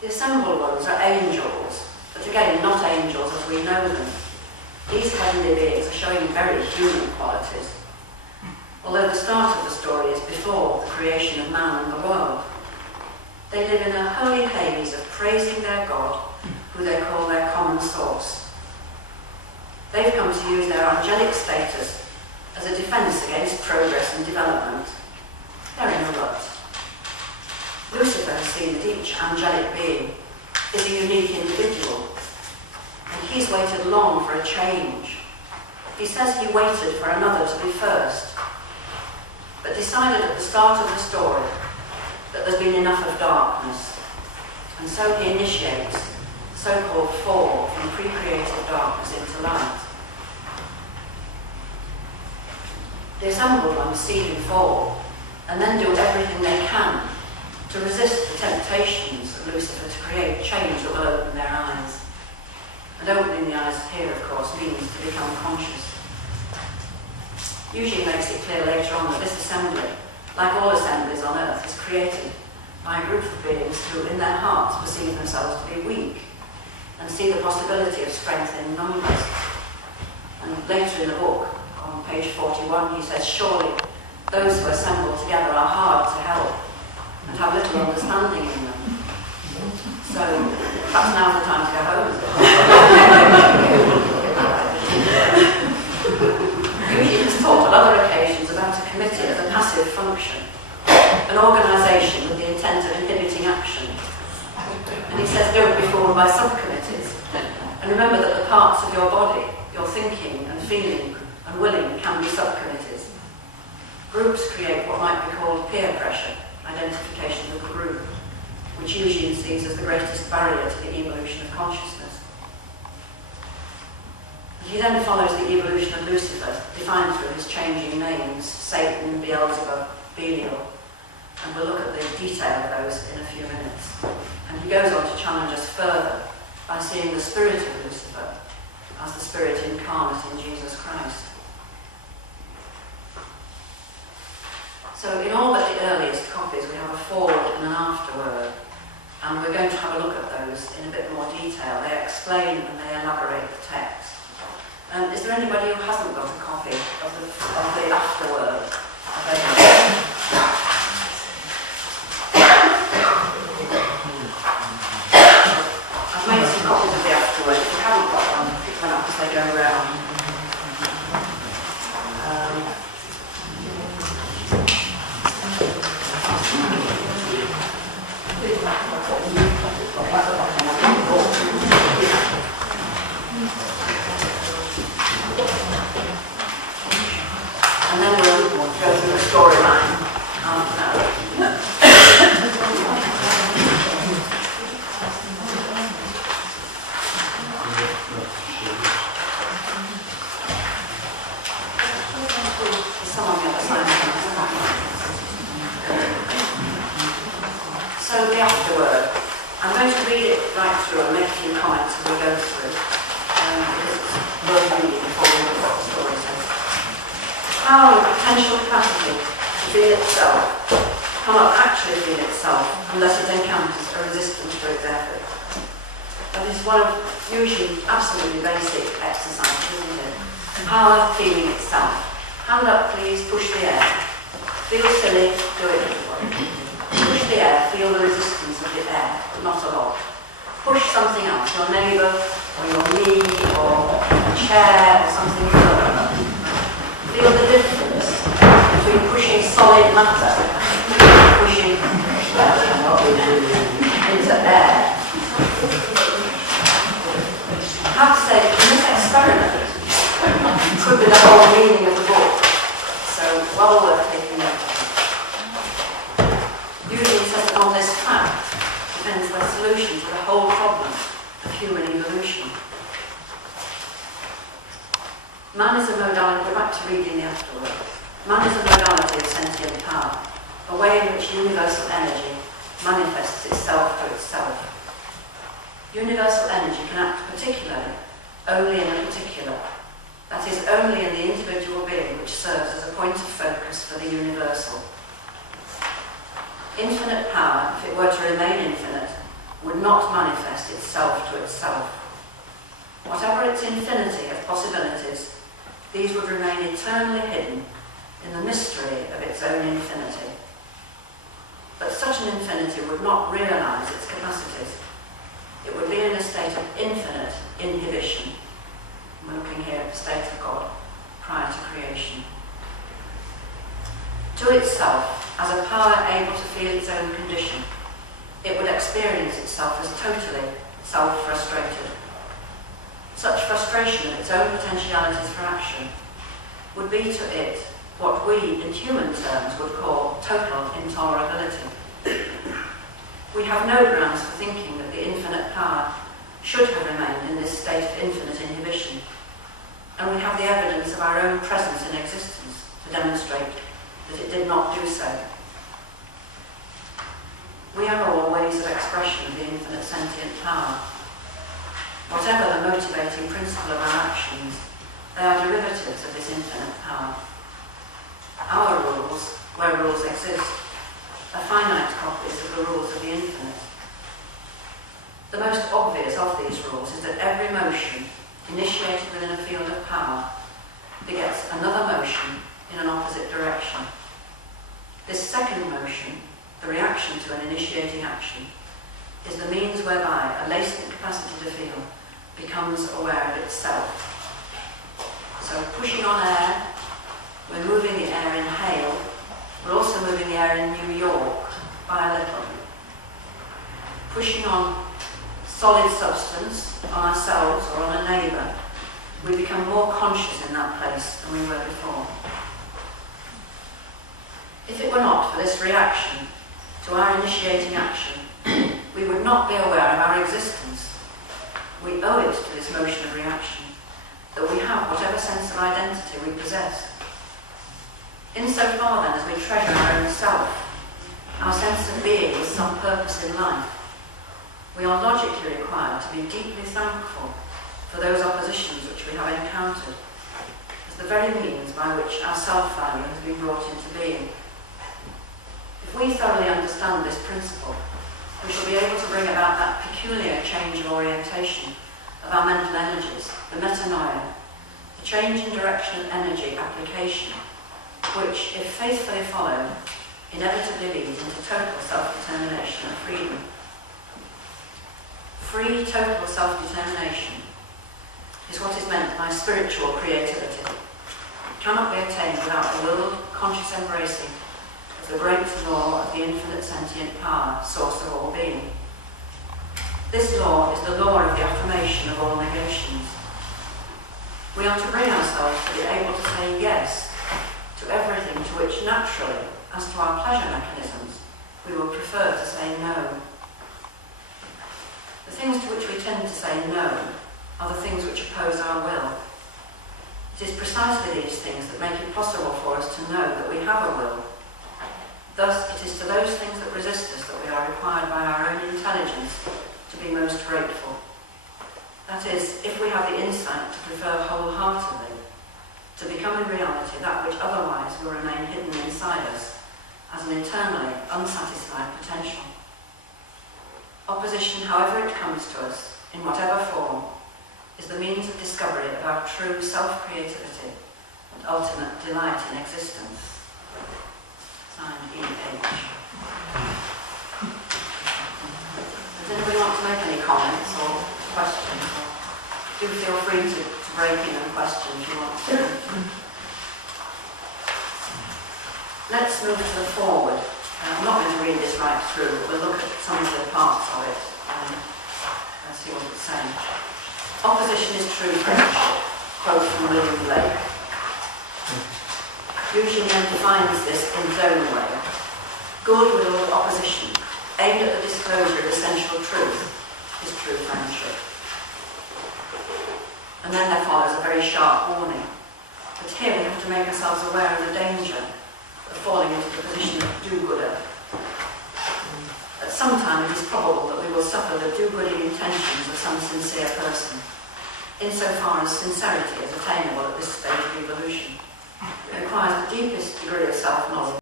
The assembled ones are angels, but again, not angels as we know them. These heavenly beings are showing very human qualities, although the start of the story is before the creation of man and the world. They live in a holy haze of praising their God, who they call their common source. They've come to use their angelic status as a defence against progress and development. They're in a rut. Lucifer has seen that each angelic being is a unique individual, and he's waited long for a change. He says he waited for another to be first, but decided at the start of the story that there's been enough of darkness, and so he initiates the so-called fall from pre-created darkness into light. The assembled ones see him fall, and then do everything they can to resist the temptations of Lucifer to create change that will open their eyes. And opening the eyes here, of course, means to become conscious. Usually makes it clear later on that this assembly, like all assemblies on earth, is created by a group of beings who in their hearts perceive themselves to be weak and see the possibility of strength in numbers. And later in the book, on page 41, he says, surely those who assemble together are hard to help and have little understanding in them. So perhaps now's the time to go home. Usually it's taught on other occasions about a committee as a passive function, an organisation with the intent of inhibiting action. And he says don't be fooled by subcommittees. And remember that the parts of your body, your thinking and feeling and willing, can be subcommittees. Groups create what might be called peer pressure, identification with the group, which Eugene sees as the greatest barrier to the evolution of consciousness. He then follows the evolution of Lucifer, defined through his changing names, Satan, Beelzebub, Belial, and we'll look at the detail of those in a few minutes. And he goes on to challenge us further by seeing the spirit of Lucifer as the spirit incarnate in Jesus Christ. So in all but the earliest copies we have a forward and an afterword, and we're going to have a look at those in a bit more detail. They explain and they elaborate the text. Is there anybody who hasn't got a copy of the afterword available? I've made some copies of the afterword. If you haven't got one, pick one up as they go around. And then we'll go through the storyline after that. Some on the other side. So the afterword. I'm going to read it right through and make a few comments as we go through. Because it's worth reading before we look at what the story says. Power and potential capacity to feel itself cannot actually feel itself unless it encounters a resistance to its effort. That is one of usually absolutely basic exercises, isn't it? Power feeling itself. Hand up please, push the air. Feel silly, do it everybody. Push the air, feel the resistance of the air, but not a lot. Push something else, your neighbour, or your knee, or a chair, or something further. Feel the difference between pushing solid matter and pushing into air. I have to say, in this experiment, could be the whole meaning of the book, so well worth taking note of. Usually says that on this fact depends the solution to the whole problem of human evolution. Man is a modality, we're back to reading the afterword. Man is a modality of sentient power, a way in which universal energy manifests itself to itself. Universal energy can act particularly only in a particular, that is, only in the individual being which serves as a point of focus for the universal. Infinite power, if it were to remain infinite, would not manifest itself to itself. Whatever its infinity of possibilities, these would remain eternally hidden in the mystery of its own infinity. But such an infinity would not realise its capacities. It would be in a state of infinite inhibition. We're looking here at the state of God prior to creation. To itself, as a power able to feel its own condition, it would experience itself as totally self-frustrated. Such frustration of its own potentialities for action would be to it what we, in human terms, would call total intolerability. We have no grounds for thinking that the infinite power should have remained in this state of infinite inhibition, and we have the evidence of our own presence in existence to demonstrate that it did not do so. We have all ways of expression of the infinite sentient power. Whatever the motivating principle of our actions, they are derivatives of this infinite power. Our rules, where rules exist, are finite copies of the rules of the infinite. The most obvious of these rules is that every motion initiated within a field of power begets another motion in an opposite direction. This second motion, the reaction to an initiating action, is the means whereby a latent capacity to feel becomes aware of itself. So pushing on air, we're moving the air in Hale, we're also moving the air in New York by a little. Pushing on solid substance, on ourselves or on a neighbour, we become more conscious in that place than we were before. If it were not for this reaction to our initiating action, we would not be aware of our existence. We owe it to this motion of reaction that we have whatever sense of identity we possess. Insofar then as we treasure our own self, our sense of being with some purpose in life, we are logically required to be deeply thankful for those oppositions which we have encountered, as the very means by which our self-value has been brought into being. If we thoroughly understand this principle, we shall be able to bring about that peculiar change of orientation of our mental energies, the metanoia, the change in direction of energy application, which, if faithfully followed, inevitably leads into total self-determination and freedom. Free total self-determination is what is meant by spiritual creativity. It cannot be attained without the will, conscious embracing of the great law of the infinite sentient power, source of all being. This law is the law of the affirmation of all negations. We are to bring ourselves to be able to say yes to everything to which naturally, as to our pleasure mechanisms, we will prefer to say no. The things to which we tend to say no are the things which oppose our will. It is precisely these things that make it possible for us to know that we have a will. Thus, it is to those things that resist us that we are required by our own intelligence to be most grateful. That is, if we have the insight to prefer wholeheartedly, to become in reality that which otherwise will remain hidden inside us as an eternally unsatisfied potential. Opposition, however it comes to us, in whatever form, is the means of discovery of our true self-creativity and ultimate delight in existence. Signed, E.H. Does anybody want to make any comments or questions? Do feel free to break in and question if you want to. Let's move to the forward. I'm not going to read this right through, but we'll look at some of the parts of it and see what it's saying. Opposition is true friendship, quote from William Blake. Eugene defines this in his own way. Good-willed opposition, aimed at the disclosure of essential truth, is true friendship. And then there follows a very sharp warning. But here we have to make ourselves aware of the danger of falling into the position of do-gooder. At some time it is probable that we will suffer the do-gooding intentions of some sincere person, insofar as sincerity is attainable at this stage of evolution. It requires the deepest degree of self-knowledge